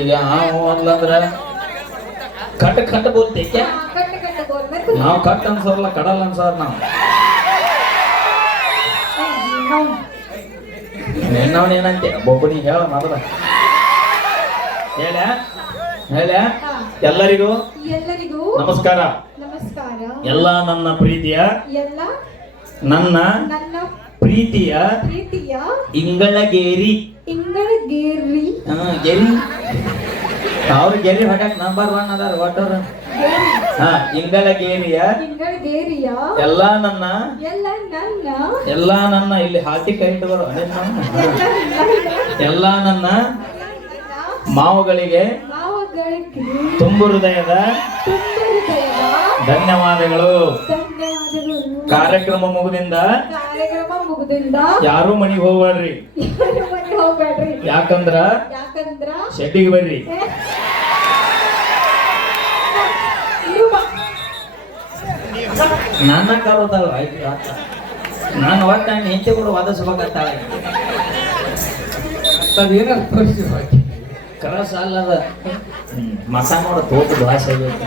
ಈಗ ಹಾವು ಅಂದ್ಲಂದ್ರ cut cut ಬೋಲ್ತಿ cut cut बोल मेरे को ನಾವು ಕಟ್ ಅನ್ಸೋರ್ಲ ಕಡಲ್ ಅನ್ಸಾರ ನಾವು ಏನಂತೆ ಒಬ್ಬನಿ ಹೇಳ ಮೊದಲ ಹೇಳ ಹೇಳ ಎಲ್ಲರಿಗೂ ಎಲ್ಲರಿಗೂ ನಮಸ್ಕಾರ ನಮಸ್ಕಾರ ಎಲ್ಲ ನನ್ನ ಪ್ರೀತಿಯ ಎಲ್ಲ ನನ್ನ ನನ್ನ ಪ್ರೀತಿಯ ಪ್ರೀತಿಯ ಇಂಗಳಗೇರಿ ಇಂಗಳಗೇರಿ ಗೆರಿ ಅವ್ರು ಗೆರಿ ಹೊಡಕ್ ನಂಬರ್ 1 ಅದಾರ ಒಟ್ಟರ ಇಂಗಳಗೇರಿಯ ಇಂಗಳಗೇರಿಯ ಎಲ್ಲ ನನ್ನ ಎಲ್ಲ ನನ್ನ ಇಲ್ಲಿ ಹಾಕಿ ಕೈ ಇಟ್ಟವರು ಎಲ್ಲ ನನ್ನ ಮಾವುಗಳಿಗೆ ಮಾವಗಳಿಗೆ ತುಂಬು ಹೃದಯದ ತುಂಬ ಹೃದಯದ ಧನ್ಯವಾದಗಳು. ಧನ್ಯವಾದಗಳು. ಕಾರ್ಯಕ್ರಮ ಮುಗಿದಿಂದ ಕಾರ್ಯಕ್ರಮ ಮುಗಿದಿಂದ ಯಾರು ಮನೆಗೆ ಹೋಗ್ಬೇಡ್ರಿ, ಮನೆಗೆ ಹೋಗ್ಬೇಡ್ರಿ. ಯಾಕಂದ್ರ ಶೆಡ್ಡಿಗೆ ಬರ್ರಿ. ನನ್ನ ಕರೋತಾಳ ಆಯ್ತು ಆತ ನಾನು ಒಟ್ಟು ನಾನು ಹೆಂಚೆ ಕೂಡ ವಾದಿಸ್ಬೇಕಾಗ್ತಾಳೆ ಅದೇನ ಕರಸ ಅಲ್ಲದ ಮಸ ನೋಡ ತೋಟದ ಭಾಷೆ ಆಗೈತಿ